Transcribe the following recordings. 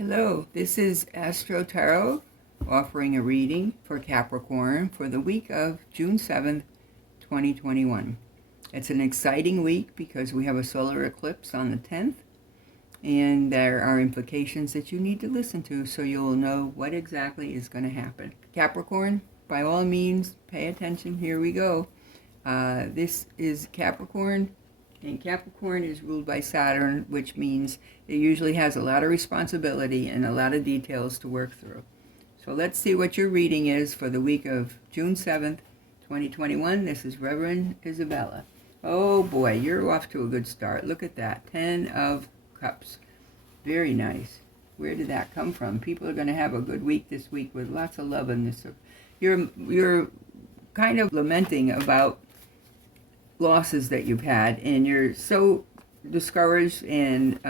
Hello, this is Astro Tarot offering a reading for Capricorn for the week of June 7th, 2021. It's an exciting week because we have a solar eclipse on the 10th, and there are implications that you need to listen to so you'll know what exactly is going to happen. Capricorn, by all means, pay attention. Here we go. This is Capricorn. And Capricorn is ruled by Saturn, which means it usually has a lot of responsibility and a lot of details to work through. So let's see what your reading is for the week of June 7th, 2021. This is Reverend Isabella. Oh boy, you're off to a good start. Look at that. 10 of Cups. Very nice. Where did that come from? People are going to have a good week this week with lots of love in this. You're kind of lamenting about losses that you've had, and you're so discouraged and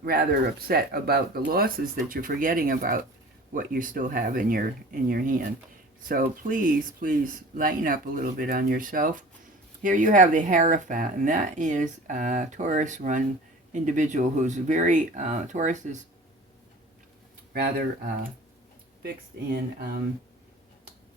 rather upset about the losses that you're forgetting about what you still have in your hand. So please lighten up a little bit on yourself. Here you have the Hierophant, and that is a Taurus run individual who's very Taurus is rather fixed in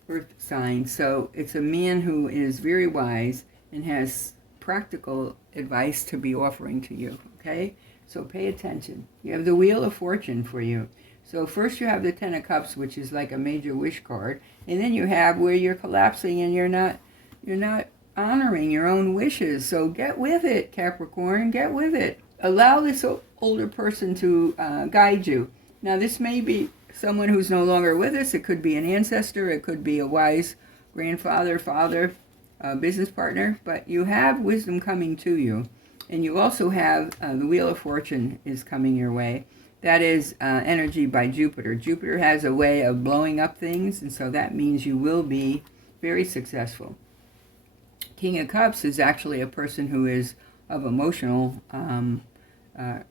earth sign, so it's a man who is very wise and has practical advice to be offering to you, okay? So pay attention. You have the Wheel of Fortune for you. So first you have the Ten of Cups, which is like a major wish card, and then you have where you're collapsing and you're not honoring your own wishes. So get with it, Capricorn, get with it. Allow this older person to guide you. Now this may be someone who's no longer with us. It could be an ancestor, it could be a wise grandfather, father, business partner, but you have wisdom coming to you. And you also have the Wheel of Fortune is coming your way. That is energy by Jupiter. Jupiter has a way of blowing up things, and so that means you will be very successful. King of Cups is actually a person who is of emotional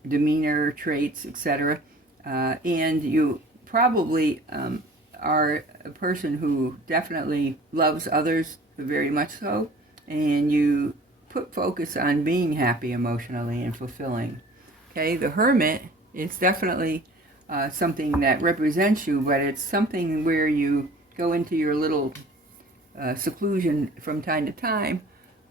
demeanor, traits, etc. And you probably are a person who definitely loves others very much so, and you put focus on being happy emotionally and fulfilling. Okay, the Hermit is definitely something that represents you, but it's something where you go into your little seclusion from time to time,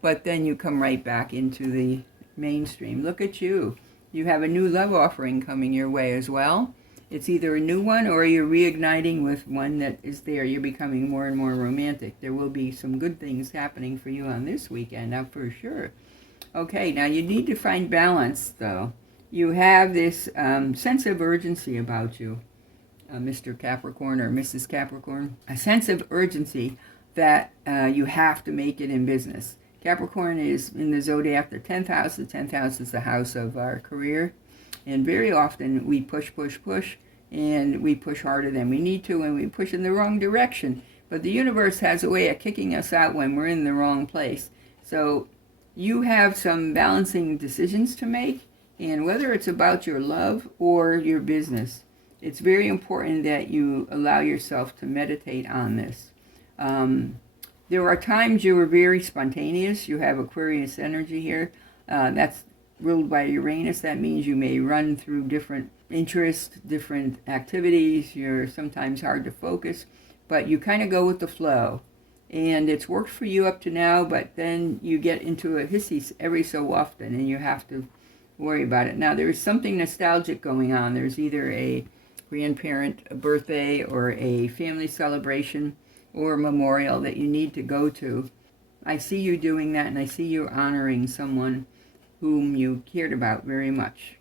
but then you come right back into the mainstream. Look at you. You have a new love offering coming your way as well. It's either a new one or you're reigniting with one that is there. You're becoming more and more romantic. There will be some good things happening for you on this weekend, now for sure. Okay, now you need to find balance, though. You have this sense of urgency about you, Mr. Capricorn or Mrs. Capricorn. A sense of urgency that you have to make it in business. Capricorn is in the zodiac, the 10th house. The 10th house is the house of our career. And very often we push, and we push harder than we need to, and we push in the wrong direction. But the universe has a way of kicking us out when we're in the wrong place. So you have some balancing decisions to make, and whether it's about your love or your business, it's very important that you allow yourself to meditate on this. There are times you are very spontaneous. You have Aquarius energy here. That's ruled by Uranus. That means you may run through different interests, different activities. You're sometimes hard to focus, but you kind of go with the flow. And it's worked for you up to now, but then you get into a hissy every so often, and you have to worry about it. Now, there's something nostalgic going on. There's either a grandparent, a birthday, or a family celebration, or a memorial that you need to go to. I see you doing that, and I see you honoring someone whom you cared about very much.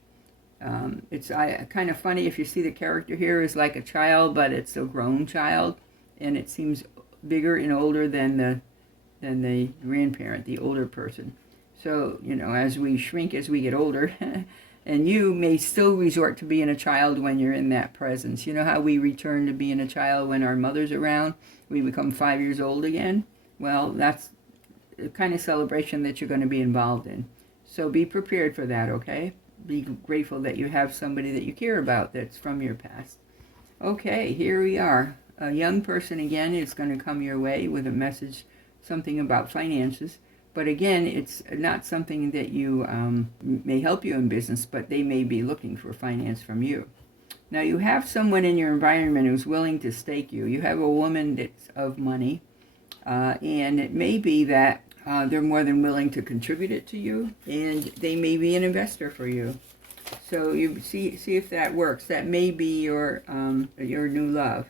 It's kind of funny if you see the character here is like a child, but it's a grown child, and it seems bigger and older than the grandparent, the older person. So, as we shrink as we get older, and you may still resort to being a child when you're in that presence. You know how we return to being a child when our mother's around? We become 5 years old again? Well, that's the kind of celebration that you're going to be involved in. So be prepared for that, okay? Be grateful that you have somebody that you care about that's from your past. Okay, here we are. A young person again is going to come your way with a message, something about finances. But again, it's not something that you may help you in business, but they may be looking for finance from you. Now you have someone in your environment who's willing to stake you. You have a woman that's of money, and it may be that they're more than willing to contribute it to you, and they may be an investor for you. So you see if that works. That may be your new love.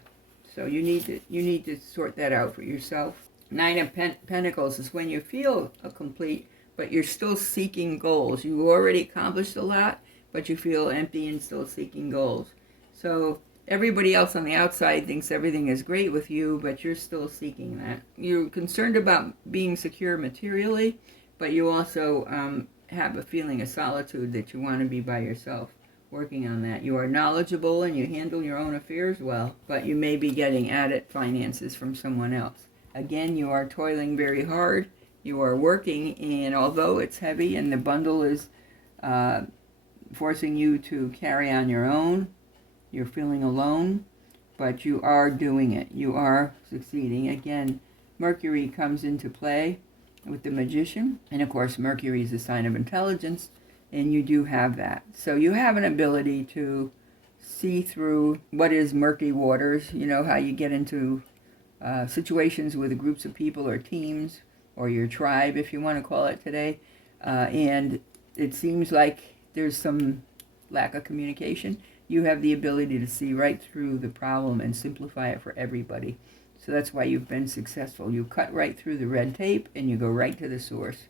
So you need to sort that out for yourself. Nine of Pentacles is when you feel complete, but you're still seeking goals. You've already accomplished a lot, but you feel empty and still seeking goals. So everybody else on the outside thinks everything is great with you, but you're still seeking that. You're concerned about being secure materially, but you also have a feeling of solitude that you want to be by yourself, working on that. You are knowledgeable and you handle your own affairs well, but you may be getting added finances from someone else. Again, you are toiling very hard. You are working, and although it's heavy and the bundle is forcing you to carry on your own, you're feeling alone, but you are doing it. You are succeeding. Again, Mercury comes into play with the Magician, and of course Mercury is a sign of intelligence, and you do have that. So you have an ability to see through what is murky waters. You know how you get into situations with groups of people or teams, or your tribe, if you want to call it today, and it seems like there's some lack of communication. You have the ability to see right through the problem and simplify it for everybody. So that's why you've been successful. You cut right through the red tape and you go right to the source.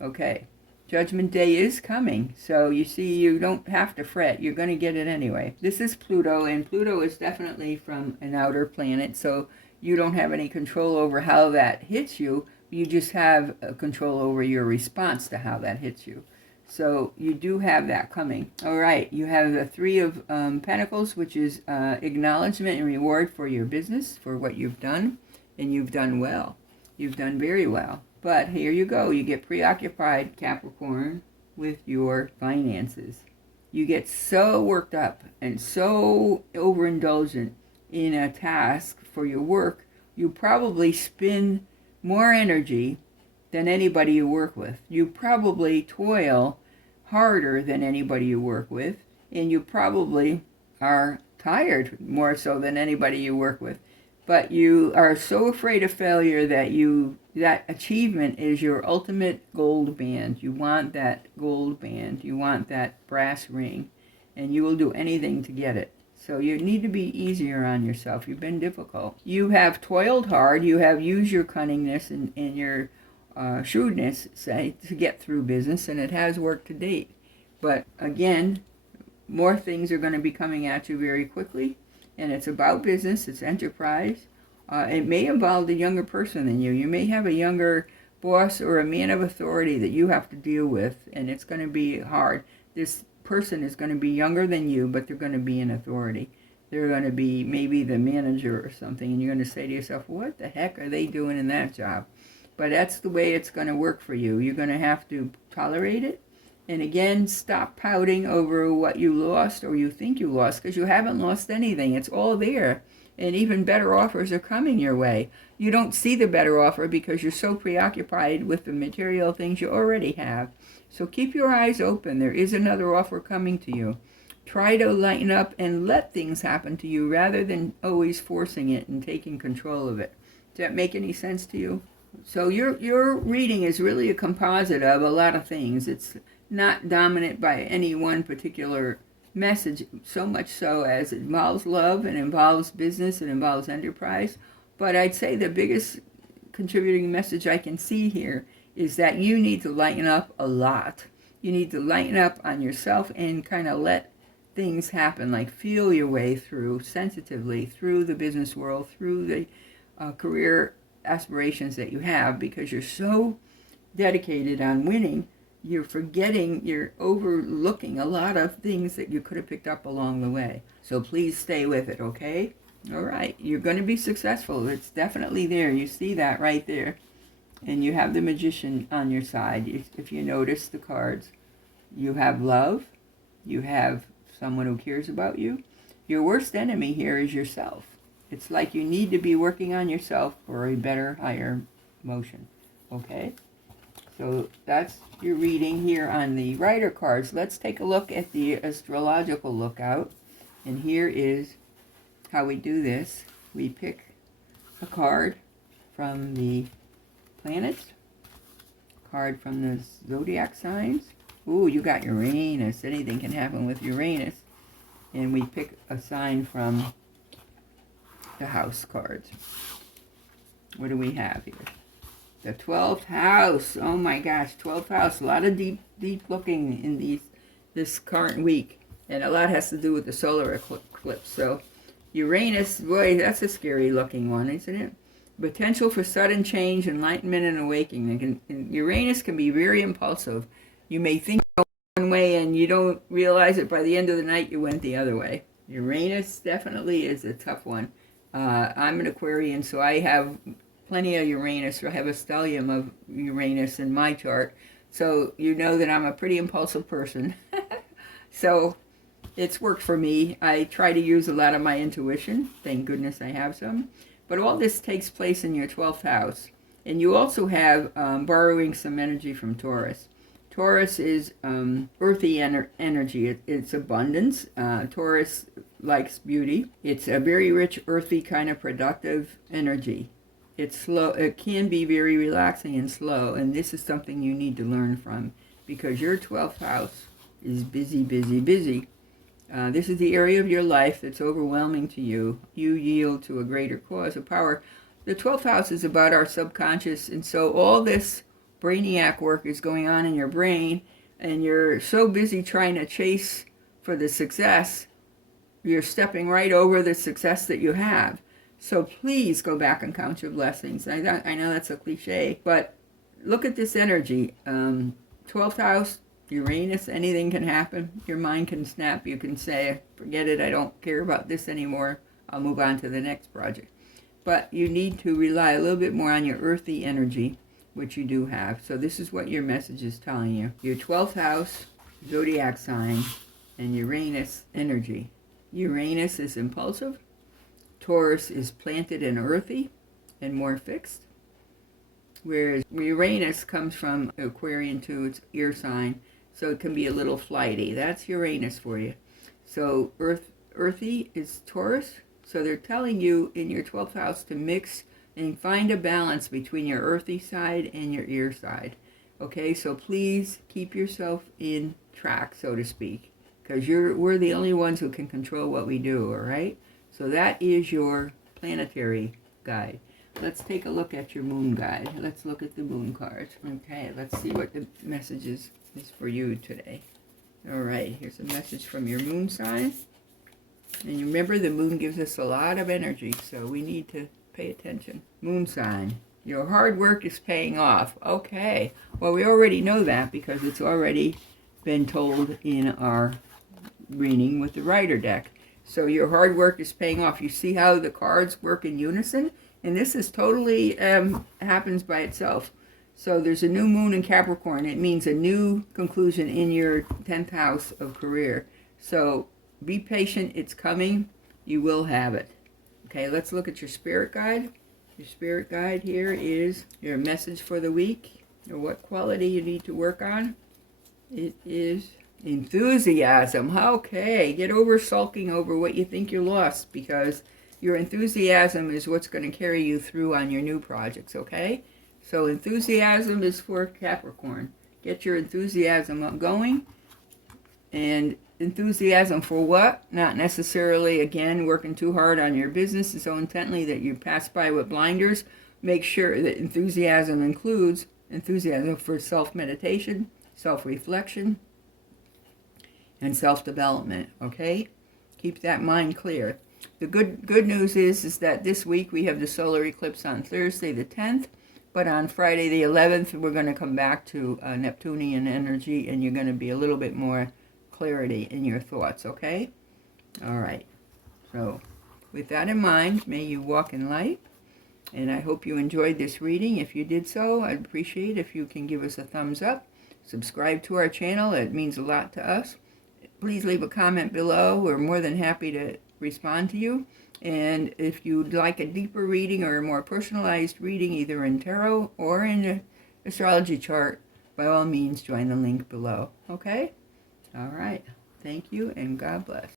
Okay, Judgment Day is coming. So you see, you don't have to fret. You're going to get it anyway. This is Pluto, and Pluto is definitely from an outer planet. So you don't have any control over how that hits you. You just have control over your response to how that hits you. So you do have that coming. All right, you have the Three of Pentacles, which is acknowledgement and reward for your business, for what you've done, and you've done well. You've done very well. But here you go. You get preoccupied, Capricorn, with your finances. You get so worked up and so overindulgent in a task for your work, you probably spend more energy than anybody you work with. You probably toil harder than anybody you work with, and you probably are tired more so than anybody you work with. But you are so afraid of failure that achievement is your ultimate gold band. You want that gold band. You want that brass ring, and you will do anything to get it. So you need to be easier on yourself. You've been difficult. You have toiled hard. You have used your cunningness and your shrewdness, say, to get through business, and it has worked to date. But again, more things are going to be coming at you very quickly, and it's about business, it's enterprise. It may involve a younger person than you. You may have a younger boss or a man of authority that you have to deal with, and it's going to be hard. This person is going to be younger than you, but they're going to be in authority. They're going to be maybe the manager or something, and you're going to say to yourself, what the heck are they doing in that job? But that's the way it's going to work for you. You're going to have to tolerate it. And again, stop pouting over what you lost or you think you lost, because you haven't lost anything. It's all there. And even better offers are coming your way. You don't see the better offer because you're so preoccupied with the material things you already have. So keep your eyes open. There is another offer coming to you. Try to lighten up and let things happen to you rather than always forcing it and taking control of it. Does that make any sense to you? So your reading is really a composite of a lot of things. It's not dominant by any one particular message, so much so as it involves love, it involves business, it involves enterprise. But I'd say the biggest contributing message I can see here is that you need to lighten up a lot. You need to lighten up on yourself and kind of let things happen, like feel your way through sensitively through the business world, through the career aspirations that you have, because you're so dedicated on winning, you're overlooking a lot of things that you could have picked up along the way. So please stay with it, okay? All right, you're going to be successful. It's definitely there. You see that right there. And you have the Magician on your side. If you notice the cards, you have love. You have someone who cares about you. Your worst enemy here is yourself. It's like you need to be working on yourself for a better, higher motion. Okay? So that's your reading here on the Rider cards. Let's take a look at the astrological lookout. And here is how we do this. We pick a card from the planets, card from the zodiac signs. Ooh, you got Uranus. Anything can happen with Uranus. And we pick a sign from the house cards. What do we have here? The 12th house. Oh my gosh, 12th house. A lot of deep looking in this current week. And a lot has to do with the solar eclipse. So Uranus, boy, that's a scary looking one, isn't it? Potential for sudden change, enlightenment, and awakening. And Uranus can be very impulsive. You may think one way and you don't realize it. By the end of the night, you went the other way. Uranus definitely is a tough one. I'm an Aquarian, so I have plenty of Uranus. I have a stellium of Uranus in my chart. So you know that I'm a pretty impulsive person. So it's worked for me. I try to use a lot of my intuition. Thank goodness I have some. But all this takes place in your 12th house. And you also have borrowing some energy from Taurus. Taurus is earthy energy. It's abundance. Taurus likes beauty. It's a very rich, earthy, kind of productive energy. It's slow. It can be very relaxing and slow. And this is something you need to learn from, because your 12th house is busy, busy, busy. This is the area of your life that's overwhelming to you. You yield to a greater cause of power. The 12th house is about our subconscious, and so all this brainiac work is going on in your brain, and you're so busy trying to chase for the success, you're stepping right over the success that you have. So please go back and count your blessings. I know that's a cliche, but look at this energy. 12th house, Uranus, anything can happen. Your mind can snap. You can say, forget it, I don't care about this anymore. I'll move on to the next project. But you need to rely a little bit more on your earthy energy, which you do have. So this is what your message is telling you. Your 12th house, zodiac sign, and Uranus energy. Uranus is impulsive. Taurus is planted and earthy and more fixed. Whereas Uranus comes from Aquarian to its ear sign, so it can be a little flighty. That's Uranus for you. So earthy is Taurus. So they're telling you in your 12th house to mix and find a balance between your earthy side and your ear side. Okay, so please keep yourself in track, so to speak, because we're the only ones who can control what we do, all right? So that is your planetary guide. Let's take a look at your moon guide. Let's look at the moon cards. Okay, let's see what the message is for you today. All right, here's a message from your moon sign. And you remember, the moon gives us a lot of energy, so we need to pay attention. Moon sign. Your hard work is paying off. Okay. Well, we already know that because it's already been told in our reading with the Rider deck. So your hard work is paying off. You see how the cards work in unison? And this is totally happens by itself. So there's a new moon in Capricorn. It means a new conclusion in your 10th house of career. So be patient. It's coming. You will have it. Okay, let's look at your spirit guide. Your spirit guide here is your message for the week, or what quality you need to work on. It is enthusiasm. Okay, get over sulking over what you think you lost, because your enthusiasm is what's going to carry you through on your new projects, okay? So enthusiasm is for Capricorn. Get your enthusiasm up going. And enthusiasm for what? Not necessarily, again, working too hard on your business so intently that you pass by with blinders. Make sure that enthusiasm includes enthusiasm for self-meditation, self-reflection, and self-development, okay? Keep that mind clear. The good news is that this week we have the solar eclipse on Thursday the 10th, but on Friday the 11th we're going to come back to Neptunian energy, and you're going to be a little bit more clarity in your thoughts, okay? All right. So with that in mind, may you walk in light, and I hope you enjoyed this reading. If you did so, I'd appreciate if you can give us a thumbs up, subscribe to our channel. It means a lot to us. Please leave a comment below. We're more than happy to respond to you. And if you'd like a deeper reading or a more personalized reading, either in tarot or in the astrology chart, by all means join the link below. Okay? All right. Thank you, and God bless.